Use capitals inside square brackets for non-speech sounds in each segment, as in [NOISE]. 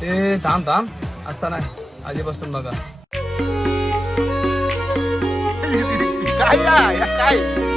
ते थांब थांब. असता नाही. आधी बसून बघा. काय काय?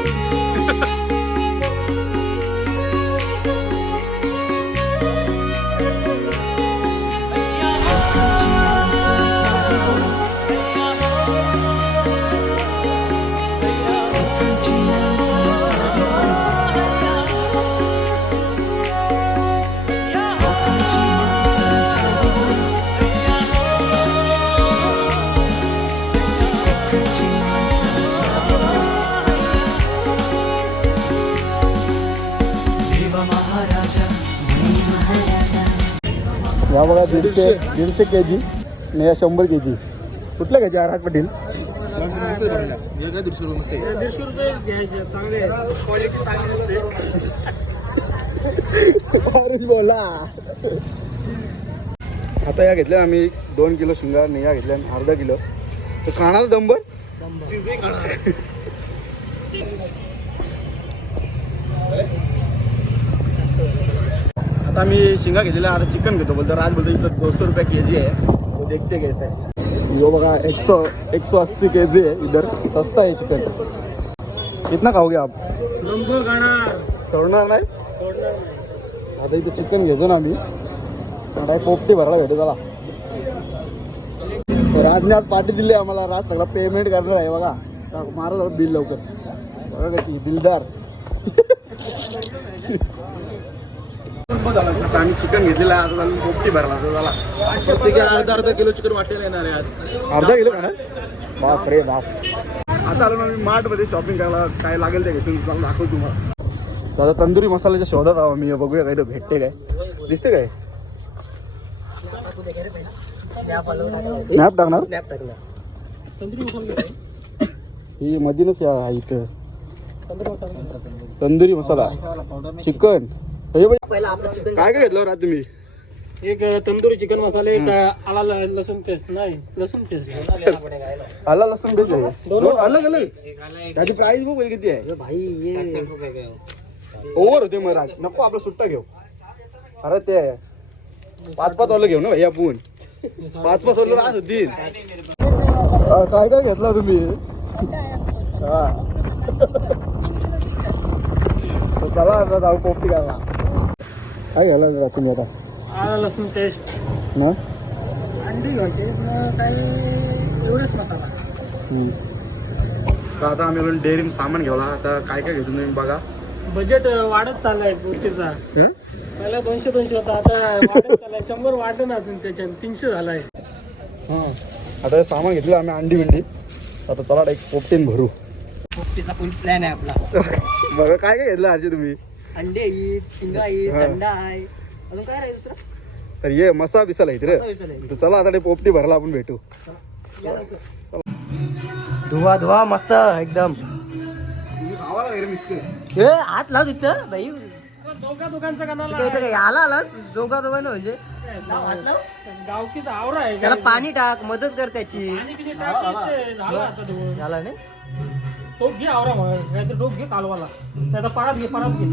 या बघा दीडशे दीडशे के जी आणि या शंभर के जी कुठलं के जी आरात पाटील. दीडशे रुपये मस्त आहे. दीडशे रुपये घ्यायचे चांगले क्वालिटी चांगली असते बोला. आता या घेतल्या आम्ही दोन किलो शिंगार आणि या घेतल्या अर्धा किलो. तर खाणार दंबर? आता आम्ही शिंगा घेतलेला आता चिकन घेतो बोलतो. राज बोलतो इथं दोनशे रुपये के जी आहे. तो देखते कैसा है यो बघा एक सौ एक सौ अस्सी के जी है इधर. सस्ता है चिकन कितना खाओगे आप? सोडणार नाही? आता इथं चिकन घेतो ना आम्ही. काय पोपटी भरायला भेटू चला राजने आज पाठी दिली आम्हाला. राज सगळं पेमेंट करणार आहे बघा. मारा बिल लवकर. बघा कशी बिलदार. आता आम्ही चिकन घेतलेलं आहे आता झालं पोपटी भरला आता झाला प्रत्येकी अर्धा अर्धा किलो चिकन वाटायला येणार आहे आज. अर्धा किलो का? ना बाप रे बाप. आता आलो ना मी मार्टमध्ये शॉपिंग करायला काय लागेल ते घेतो तुम्हाला दाखवतो तुम्हाला. दादा तंदुरी मसाल्याच्या शोधात आहो मी बघूया काय तो भेटते काय. दिसते काय? स्नॅप टाकणार? तंदुरी मसाला ही मधीनच या इथं. तंदुरी मसाला. चिकन हे बघ, काय काय घेतलं रात तुम्ही? एक तंदुरी चिकन मसाले एक आला ल- लसूण पेस्ट. नाही लसूण पेस्ट. आला लसूण बेच आहे. दोन अलग अलग त्याची प्राइस बघ किती आहे. भाई ओव्हर होते मग राज. नको आपला सुट्टा घेऊ. अरे ते पाच पाच वाला घेऊ ना भाई आपण. पाच पाच वाला राज होतील. काय काय घेतला तुम्ही? हा. तर [LAUGHS] चला आता जाऊ पोपटी घालला काय तुम्ही आता? आला लसूण पेस्ट ना? अंडी घ्यायचे मग काही एवढेच मसाला. हम्म. तर आता आम्ही डेअरीन सामान घेवला आता काय काय घेतो तुम्ही बघा. बजेट वाढत चाललाय गोष्टीचा हं? पहिला दोनशे दोनशे होता आता वाढत चाललाय. शंभर वाढलं ना अजून त्याच्यात तीनशे झालाय. हां. आता हे सामान घेतलं आम्ही अंडी बिंडी. आता चला एक पोपटीन भरू. पोपटीचा फुल प्लॅन आहे आपला. [LAUGHS] बघा काय काय घेतलं आजी तुम्ही? अंडे आहेत शिंगा आहेत हा. थंडा आहे. अजून काय राहील दुसरं? तर ये मसा रे. बिसाला आहे. तर चला आता ते पोपटी भरायला आपण भेटू. धुवा धुवा मस्त एकदम. ए हात लाव तिथं बाई. दोघा दोघांचा इथं काय आला आला? दोघा दोघांना म्हणजे? लाव, हात लाव. गावकीचा आवरा आहे त्याला पाणी टाक मदत कर त्याची. पाणी किती टाकायचं? झालं आता धुवून. झाला नाही? टोक घे आवरा नाहीतर टोक घे कालवाला. परात घे परात घे.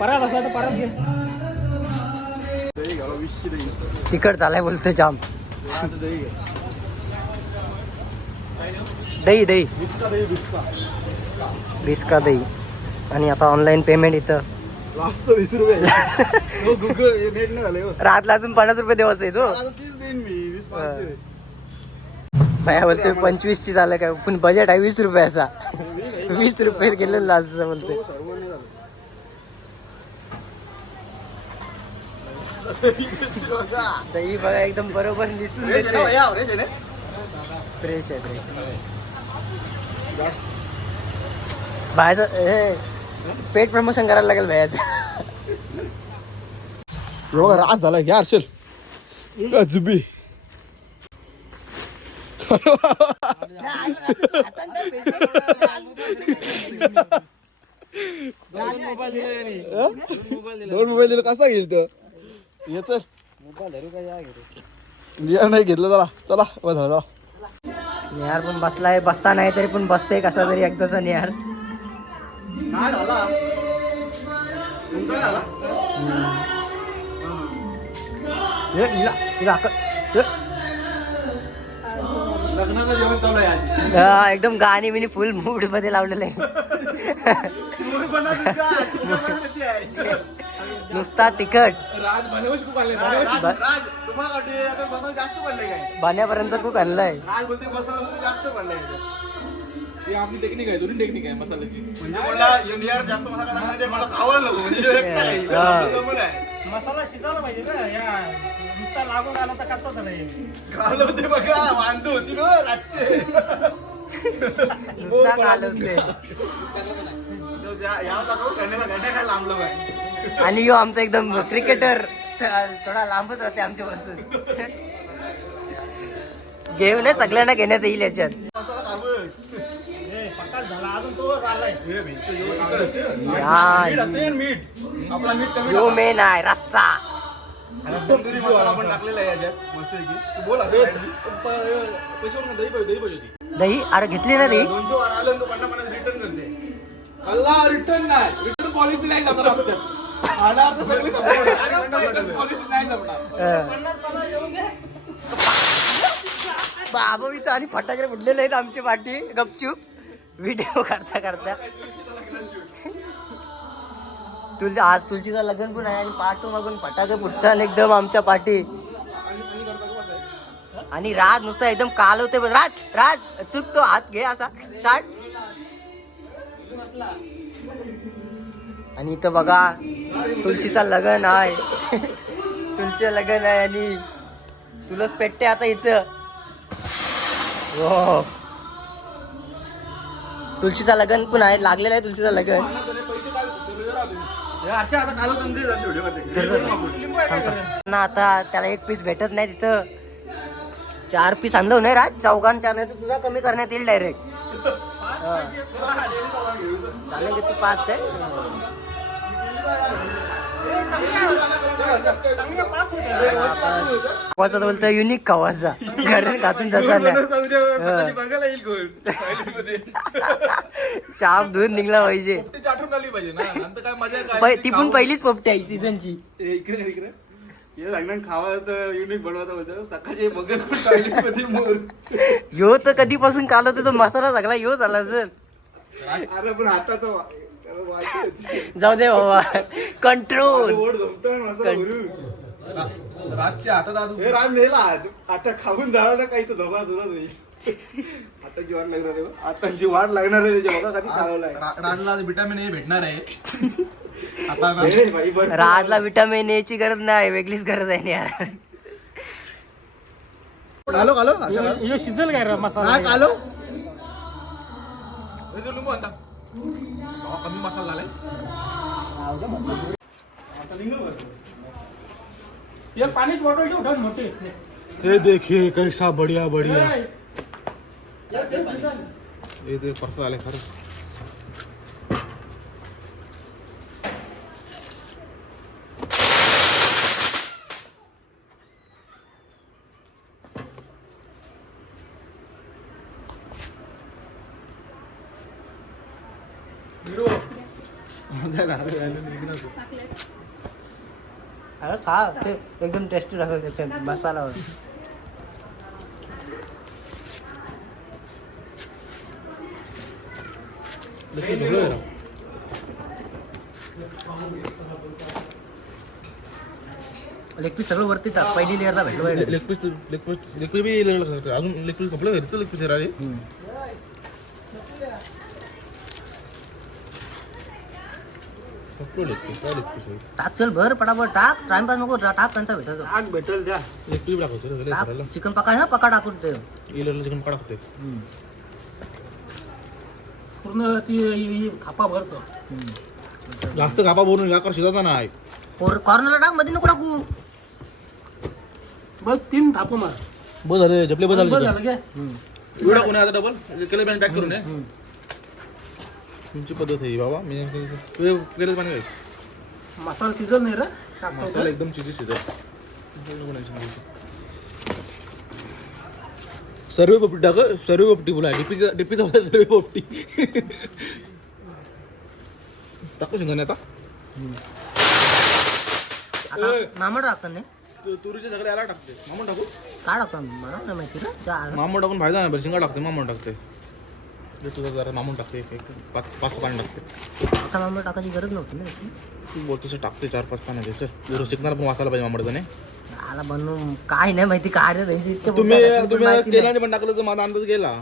परात असला तर परात घे. तिकड झालाय बोलतो जाम. दही दही. बिस्का दही. आणि आता ऑनलाईन पेमेंट इथं. वीस रुपये. [LAUGHS] हो, हे हो. रातला अजून पन्नास रुपये देवाचं आहे तो. आता तीच देईन मी वीस पाचशे. भया बोलतोय पंचवीस ची झालं काय पण बजेट आहे वीस रुपयाचा वीस रुपये गेलं लास्ट बोलतोय हो. दही बघा एकदम बरोबर निसून Fresh आहे ना भैया? Fresh आहे ना? फ्रेश आहे फ्रेश बाहेरचं हे पेट प्रमोशन करायला लागेल भैया एवढा रास झाला घ्या हर्षल अजबी दोन मोबाईल दिले कसा घेईल तो? ये चल. बिया नाही घेतलं चला चला बस झालं निहार पण बसलाय बसता नाही तरी पण बसते कसा तरी एकदाचा निहार. झाला? हे, एकदम गाणी बिनी फुल मूडमध्ये लावलेलं आहे. नुसता तिखट. राज बनवून खूप आले ब- राज तुम्हाला वाटते आता मसाला जास्त पडले काय? बाण्यापर्यंत खूप आणलाय. ही आपली टेक्निक आहे दोन्ही टेक्निक आहे मसाल्याची. म्हणजे मला जास्त मसाला टाकला ते मला आवडलं नको म्हणजे एक काय, इकडे हा. आपलं जमलं आहे. मसाला शिजायला पाहिजे ना या नुसता लागून आला तर कच्चा झाला हे. काल होते बघा वांदू होती ना रातचे. नुसता घालवते तो त्या- या टाकाऊ गण्याला गण्या काय लांबलं बाय आणि यो आमचा एकदम क्रिकेटर थोडा लांबच राहते आमच्यापासून. घेऊन सगळ्यांना घेण्यात येईल याच्यात. मसाला. या. मेन आहे रस्सा तंदुरी मसाला पण टाकलेला आहे याच्यात मस्त तू बोल आता. पैशावर ना दही अरे घेतली ना दही. रिटर्न नाही रिटर्न पॉलिसी नाही जमणार आमच्यात. सगळी पॉलिसी नाही जमणार. बाबोळीचं आणि फटाके फुटलेले आहेत आमची पाठी गपचूप. व्हिडिओ [LAUGHS] करता करता. तुल आज तुळशीचं लग्न पण आहे आणि पाठू मागून फटाके फुटतात एकदम आमच्या पाठी. आणि राज नुसतं एकदम काल होते बघ. राज राज चुकतो हात घे असा. चाट. आणि इथं बघा तुळशीचा लग्न आहे. तुळशीचं लग्न आहे आणि तुलाच पेटते आता इथं. हो. तुळशीचा लग्न पण आहे लागलेला आहे तुळशीचा लग्न. ना आता त्याला एक पीस भेटत नाही तिथं. चार पीस आणलं नाही राज? चौघां चार नाही तर तुझा कमी करण्यात येईल डायरेक्ट चालेल किती पाच आहे कवाचा तर बोलतो युनिक कवाचा घरून खातून तसा नाही बघायला येईल [LAUGHS] शाप धुवून निघला पाहिजे. ती पण पहिलीच पोपटी आहे सीझनची इकडे इकडे. हे लग्न खावा तर युनिक बनवता होतं. सकाळचे बघत टॉयलेटमध्ये मोर. यो तर कधीपासून काल होते तो मसाला सगळा यो झाला सर. अरे पण हाताचा. जाऊ दे बाबा. कंट्रोल. रातच्या हातात आज हे राज नेला आता खाऊन झाला ना काही तर धबा सुरत होईल. आताची वाट लागणार आहे. आताची वाट लागणार आहे त्याच्या बघा कधी चालवलाय राजला विटामिन ए भेटणार आहे. आता. [LAUGHS] राजला विटामिन ए ची गरज नाही वेगळीच गरज आहे ना यार. कालो कालो. हे शिजेल काय रे मसाला? हा कालो हे कमी मसाला झालाय हे बॉटल हे देखिए कैसा बढ़िया बढ़िया हे, हे. हे ते परत आले खरं अरे खा ते एकदम टेस्टी लागत मसाला लेग पीस सगळं वरती टाक पहिली लेअरला भेटलं leg piece leg piece leg piece बी अजून लेग पीस कपडे घरचं लेग पीस राहिले कपडे लेग पीस काय लेग पीस टाक चल भर पटापट टाक. टाइमपास नको टाक त्यांचा भेटायचं. आग भेटेल द्या. टाक चिकन पका ना पका टाकून ते इलेलं चिकन काढा होते पूर्ण ती खापा भरतो. जास्त कापा बोलून याकर शिजवता नाही. कॉर्नरला टाकमध्ये नको टाकू. बस तीन थाप मार. बस झाले झपले बस झाले कोणी आता डबल केलं पॅक करून ये. तुमची पद्धत आहे ही बाबा. मी केलं पाणी काय मसाला शिजत नाही रे. टाकतो मसाला एकदम चिजी शिजत. सर्व पोपटी टाक सर्व पोपटी बोला. डिपी डिपी जाऊ सर्व पोपटी टाकू शिंगाने आता? आता टाकतात नाही तु- तुरीचे सगळे याला टाकते. मामून टाकू? काय टाकतो मला नाही माहिती ना मामून टाकून फायदा नाही बरं शिंगा टाकते मामून टाकते. तुझं जरा मामून टाकते एक एक पाच पाच पाणी टाकते. आता मामा टाकायची गरज नव्हती ना. तू बोलतो तसं टाकते चार पाच पाण्याचे सर तुझं शिकणार पण वाचायला पाहिजे मामडचं नाही मला बनवून काय नाही माहिती काय रे त्यांची इतके तुम्ही बोलतात, तुम्ही माहिती नाही. पण टाकलं तर माझा अंदाज गेला.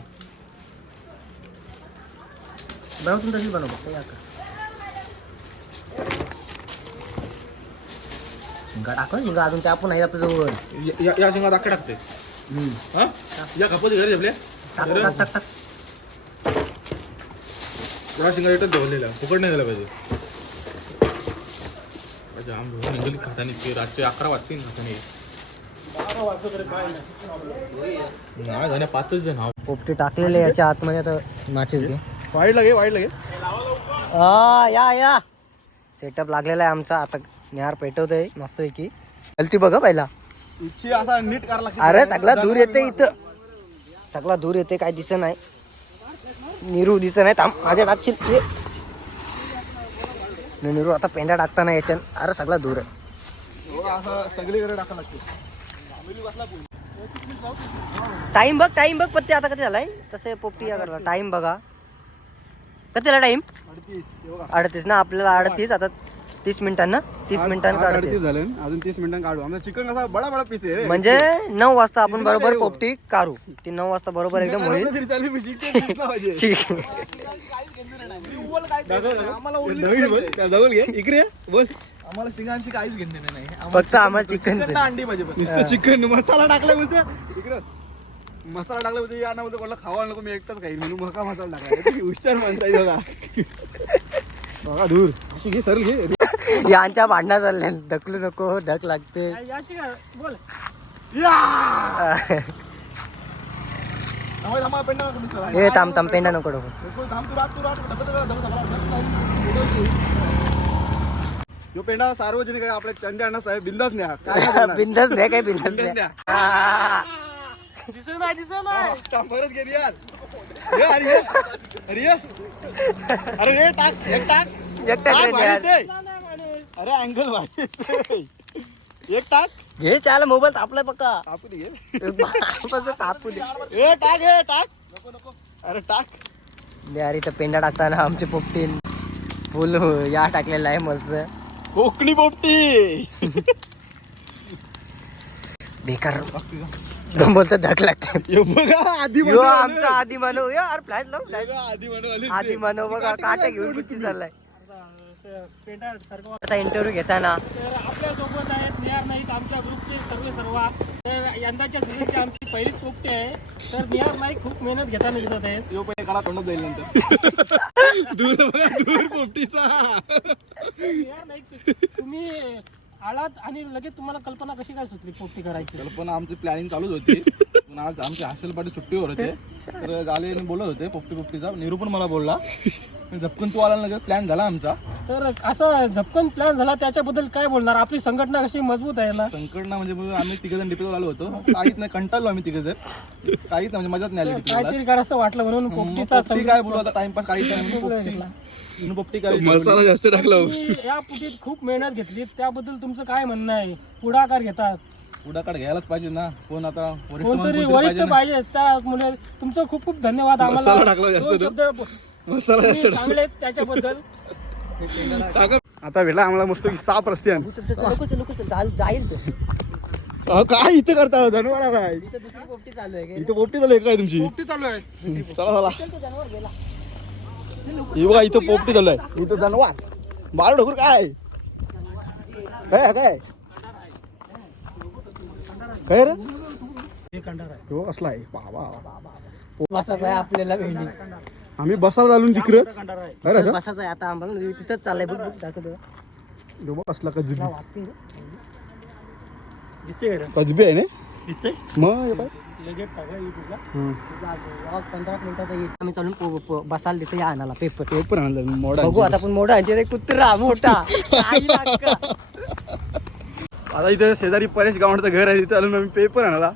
बनव फक्त या का शिंगा टाक हं, शिंगा अजून त्या पण आहे आपल्या जवळ. या- या- टाकते. हा? या घरी आपल्या टाक टाक टाक टाक. या शिंगा रेटच फुकट नाही झाला पाहिजे. जाम धुवून निघाली खातानी. ते रात्री अकरा वाजतील खातानी. नाही झाल्या पाचच जण हा पोपटी टाकलेले याच्या आतमध्ये आता माचीस घे वाईट लागे वाईट लागे. आ, या या. सेटअप लागलेला आहे आमचा. आता निहार पेटवतोय. मस्तपैकी गलती बघा पहिला. इच्छी असा नीट करा लागते. अरे सगळा दूर येते इथं. सगळा दूर येते काय दिसत नाही. निरू दिसत नाही थांब माझ्या टाकशील ते निरू आता पेंडा नाही याच्यान अरे सगळा दूर आहे. टाइम बघ टाइम बघ पत्ते आता कधी झालाय? तसे पोपटी टाइम बघा. कधी टाइम अडतीस अडतीस ना आपल्याला अडतीस आता तीस मिनिटांना तीस मिनिटांना अडतीस झाले अजून तीस मिनिटांनी काढू. आमचा चिकन कसा बडा बडा पीस आहे म्हणजे नऊ वाजता आपण बरोबर हो. पोपटी काढू. ती नऊ वाजता बरोबर एकदम होईल. इकडे बोल. आम्हाला शिंगांची काहीच घेणे नाही. फक्त आम्हाला चिकन अंडी पाहिजे चिकन मसाला टाकला बोलते. इकडं मसाला टाकला बोलते या ना बोलते कोणाला खावा नको मी एकटाच खाईन म्हणून मका मसाला टाकायला हुशार म्हणताय बघा. [LAUGHS] बघा दूर. अशी घे सरळ घे. यांच्या भांडणा चालल्या ढकलू नको ढक लागते बोल. हे थांब थांब पेंडा नको. यो पेंडा सार्वजनिक आहे आपल्या चंद्या अण्णा साहेब बिंदाच न्या. बिंदास नाही काय बिंदास बिंदास नाही न्या. दिसत नाही दिसत नाही परत घे रे यार अरे. अरे ये. अरे टाक एक टाक एकटा टाक, अरे अँगल भारी. एक टाक. घे चाल मोबाईल तापलाय पक्का. कापू दे. घे. तापू दे. ए टाक हे टाक. अरे टाक. यार इथं पेंडा टाकताना आमचे पोपटीन. फुल या टाकलेला आहे मस्त. कोकणी पोपटी. बेकार. बोलतो धक लागते. आधी आमचा आधी मानव यो अरे फ्लॅश लाव. आधी म्हणून आधी मानव बघा काटा घेऊन कुठची चाललाय. आता इंटरव्ह्यू घेताना. तर आपल्यासोबत आहेत निहार नाईक आमच्या ग्रुपचे सर्व सर्व. तर यंदाच्या सीझनची आमची पहिलीच पोपटी आहे. तर निहार नाईक खूप मेहनत घेताना दिसत आहेत. यो पहिले काढा तोंडात जाईल नंतर. [LAUGHS] दूर बघा दूर पोपटीचा निहार नाईक तुम्ही आलात आणि लगेच तुम्हाला कल्पना कशी काय सुचली पोपटी करायची? कल्पना आमची प्लॅनिंग चालूच होती. पण आज आमचे हॉस्टेल पाठी सुट्टीवर होते. तर गाले बोलत होते पोपटी पोपटीचा निरू पण मला बोलला. झपकून तू आला लगेच प्लॅन झाला आमचा. तर असं झपकन प्लॅन झाला त्याच्याबद्दल काय बोलणार? आपली संघटना कशी मजबूत आहे ना? संकट ना म्हणजे आम्ही तिघ जण डिपेवर आलो होतो. काहीच नाही कंटाळलो आम्ही तिघ जण काहीच नाही म्हणजे मजाच नाही आली काहीतरी करायचं वाटलं म्हणून पोपटीचा काय बोलू आता? टाइमपास काहीच नाही [LAUGHS] म्हणून पोपटी करायची जास्त टाकला तुम्ही या पुटीत खूप मेहनत घेतली त्याबद्दल तुमचं काय म्हणणं आहे? पुढाकार घेतात. पुढाकार घ्यायलाच पाहिजे ना. कोण आता वरिष्ठ कोणतरी वरिष्ठ पाहिजे ना. पाहिजे त्यामुळे तुमचं खूप खूप धन्यवाद मसाला आम्हाला टाकला जास्त दोन तो. शब्द ब- तुम्ही चांगले आहेत त्याच्याबद्दल. आता भेटला आम्हाला मस्त की साप रस्त्यान जाईल तो. अहो, काय इथे करता जनावर काय? इथं दुसरी पोपटी चालू आहे इथे पोपटी चालू आहे काय तुमची? पोपटी चालू आहे चला चला. हे बघा इथं पोपटी आहे इथं जनावर बाळ ढोकर काय? काय काय? काय रे? हो असला आहे बाबा आहे आपल्याला भेंडी. आम्ही बसायला असं? बसाच आहे आता आम्हाला. तिथंच चाललंय बघ दाखवतो. असला वाटते कजबी आहे ना? मग. पंधरा मिनिटाचा येईल आम्ही चालून बसायला देतो या आणाला पेपर ते पण आणलं मोडा बघू आता पण मोठा आहे कुत्रा मोठा. आता इथं शेजारी परेश गावचं घर आहे तिथं आलो आम्ही पेपर आणायला.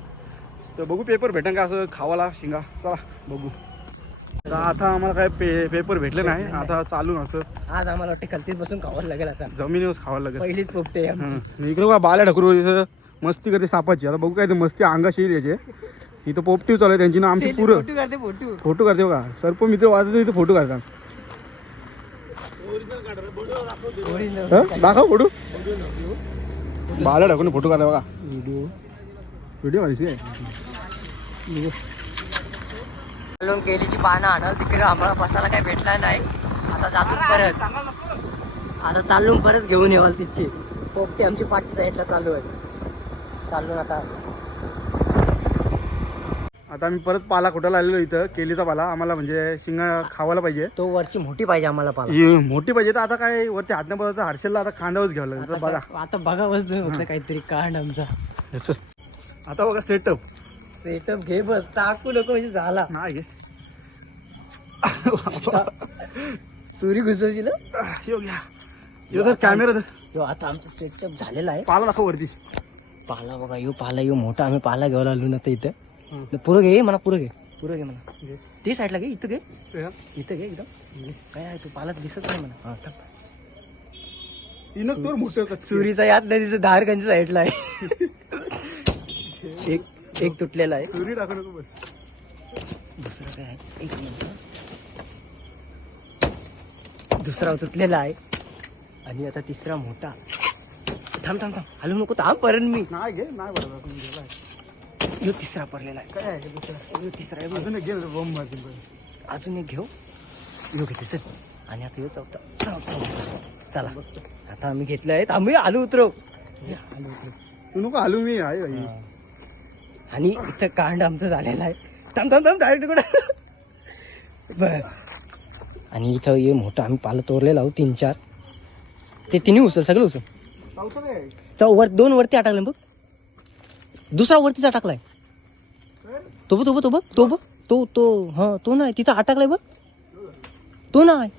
तर बघू पेपर भेटेन का असं खावाला शिंगा. चला बघू. तर आता आम्हाला काय पे पेपर भेटले नाही. आता चालू असं. आज आम्हाला वाटते कलतीत बसून खावं लागेल आता. जमिनीवर खावं लागेल. पहिलीच पोपटे. हं. इकडे बघा बाल्या ढकरू मस्ती करते सापाची. आता बघू काय ते मस्ती अंगाशी याचे इथं पोपटी चालू आहे त्यांची ना आमची पुरं. फोटो काढते फोटो. फोटो काढते बघा. सर्प मित्र वाजत इथे फोटो काढतात? दाखव फोटो. बाला टाकून फोटो काढा बघा. व्हिडिओ व्हिडिओ काढायची आहे. चालून केलीची पानं आणल तिकडे. आम्हाला बसायला काही भेटला नाही. आता जातो परत. आता चालून परत घेऊन येवाल तिची पोपटी आमची पाठच्या साईडला चालू आहे. चालून आता आता आम्ही परत पाला कुठाला आलेलो इथं केलीचा पाला. आम्हाला म्हणजे शिंगा खावायला पाहिजे. तो वरची मोठी पाहिजे आम्हाला पाला. ही मोठी पाहिजे. तर आता काय वरती हात नाही हर्षलला आता खांदावच घ्यावं लागेल. तर बघा. आता बघा म्हटलं काहीतरी कांड आमचा. आता बघा सेटअप सेटअप घे बस. टाकू लोक म्हणजे झाला. नाही. तुरी घुसवशील? यो घ्या. यो तर कॅमेरा धर. यो आता आमचा सेटअप झालेला आहे. पाला दाखव वरती. पाला बघा यो पाला यो मोठा. आम्ही पाला घ्यायला आलो ना इथं. पुरं घे म्हणा पुरं घे पुरं घे. म्हणा ते साईडला घे इथं घे. इथं घे एकदम. काय आहे तू पाला दिसत नाही म्हणा. हा, थांब. इनक तोर मोठं कच्ची. सुरीचा याद नदीचं धारगंज साईडला आहे. [LAUGHS] एक एक तुटलेला आहे. सुरी टाकू नको बस दुसरा काय आहे? एक मिनिट दुसरा तुटलेला आहे. आणि आता तिसरा मोठा. थांब थांब थांब. हलू नको थांब परत मी. नाही घे. नाही बरोबर. यो तिसरा पडलेला आहे? यो तिसरा आहे बघ. अजून एक घे रे, बॉम्ब मारतील पण. अजून एक घेऊ? यो घेते सर आणि आता यो चौथा. चला. आता आम्ही घेतलं आहे आम्ही आलू उतरव. आलू तू नको हलू मी आहे भाई आणि इथं कांड आमचं झालेलं आहे. थांब थांब थांब डायरेक्ट कुठं बस. आणि इथं ये मोठं आम्ही पालं तोरलेलं आहोत तीन चार. ते तिन्ही उचल सगळं उचल चौ वर दोन वरती अटकले बघ. दुसरा वरतीच अटकलाय तो बघ तो बघ तो बघ तो बघ. तो तो हा तो नाही तिथं अटकलाय बघ. तो नाही.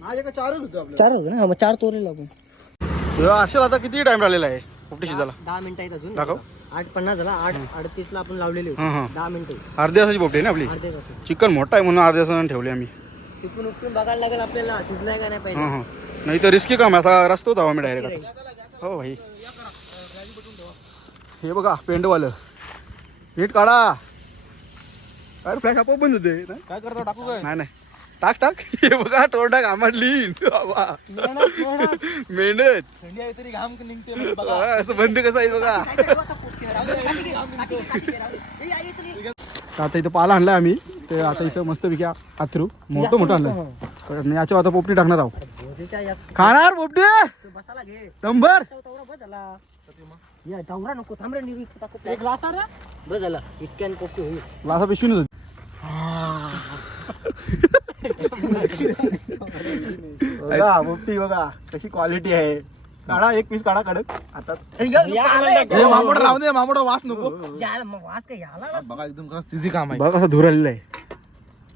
माझ्या का चारच होतं आपलं चार होते ना? मग चार तोरलेला आपण. असेल आता किती टाइम राहिलेला आहे? पोपटी शिजायला? दहा मिनिटं आहेत अजून. दाखव. आठ पन्नास झाला. आठ अडतीसला आपण लावलेली होती. हां हां दहा मिनिटं अर्ध्या तासाची पोपटी आहे ना आपली? अर्धे तास चिकन मोठा आहे म्हणून अर्ध्या तासानं ठेवली आम्ही. तिथून उपटून बघायला लागेल आपल्याला. शिजलाय का नाही पाहिजे हां हां नाही तर रिस्की काम आहे. आता रस्तो होता आम्ही डायरेक्ट आता. हो भाई. हे बघा पेंडवालं. नीट काढा. अरे फ्लॅग आपोआप बंद होते. काय करतो टाकू काय? नाही नाही. टाक टाक. हे बघा तोंडा कामाडली बाबा. मेहनत थंडी आहे तरी घाम निघते बघा. असं बंद कसं आहे बघा. तर आता इथं पाला आणलाय आम्ही. ते आता इथं मस्त विक्या आथरू मोठं मोठं आणलंय. आणि याच्यावर आता पोपटी टाकणार आहोत. खाणार पोपटी? तो बसाला घे. नंबर? या तवरा नको थांब रे निरू इथं टाकू एक ग्लास आहे रे? बस झाला इतक्यान कोपी होईल. ग्लासा पिशवीन होती बघा पोपटी बघा कशी क्वालिटी आहे. काढा एक पीस काढा कडक आता हे. मामोड राहू दे मामोड वास नको. याला मग वास काय याला बघा एकदम खरं सिझी काम आहे. बघा कसं धूर आलेलं आहे.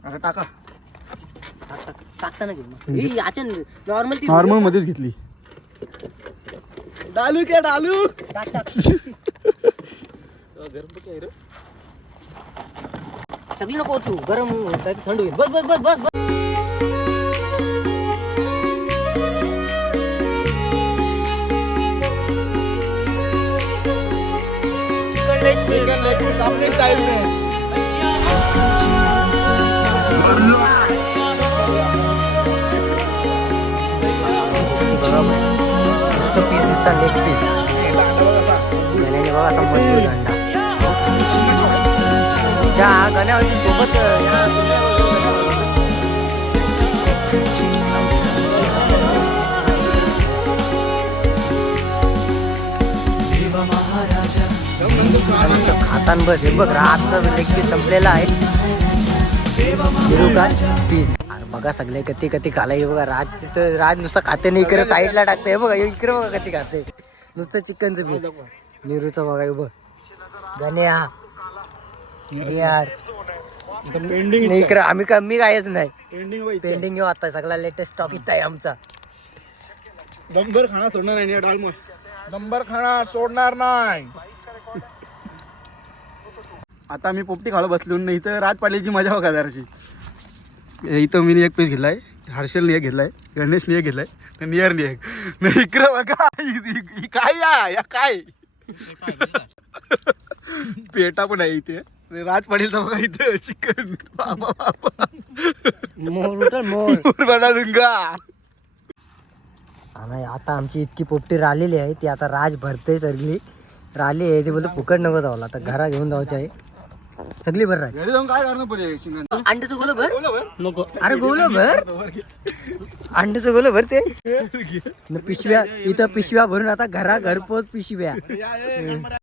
आता टाका. टाकताना घेऊ ही नॉर्मल ती नॉर्मल मध्येच घेतली. डालू क्या डालू? गरम काय रे सगळी नको तू गरम होत थंड होईल. बस बस बस बस बस. अपने स्टाइल में मस्त पीस दिसतात लेग पीस अंडा त्या गण्यावरती सोबत खातान बस हे बघ रातचं लेग पीस संपलेला आहे. पीस बघा सगळे कधी कधी खाला हे बघा राज तर राज नुसतं खाते नाही इकडे साईडला टाकते. हे बघा इकडे बघा कधी खाते. नुसतं चिकनचं पीस निरूचं बघा यार पेंडिंग नाही इकडे आम्ही कमी कायच नाही. पेंडिंग पेंडिंग येऊ आता सगळा लेटेस्ट स्टॉक इथं आहे आमचा. दमभर खाना सोडणार नाही डाल मग. नंबर खाना सोडणार नाही. आता मी पोपटी खालो बसलो नाही इथं रात पाडल्याची मजा बघा जराशी. इथं मी एक पीस घेतलाय. हर्षलने एक घेतलाय. गणेशने एक घेतलाय. नियरने एक. नाही इकडं बघा. काय या? या काय? पेटा पण आहे इथे. राज पाटील बघा इथे चिकन. मोर बना दुंगा. आणि आता आमची इतकी पोपटी राहिलेली आहे ती आता राज भरते सगळी. राहिली आहे ती बोलतो फुकट नको जावला आता घरा घेऊन जायची आहे. सगळी भर घरी जाऊन काय करणार पडेल शिंगांचं अंड्याचं गोलं भर. नको. अरे गोलं भर. अंड्याचं गोलं भर ते. न पिशव्या इथं पिशव्या भरून आता घरा घरपोच पिशव्या.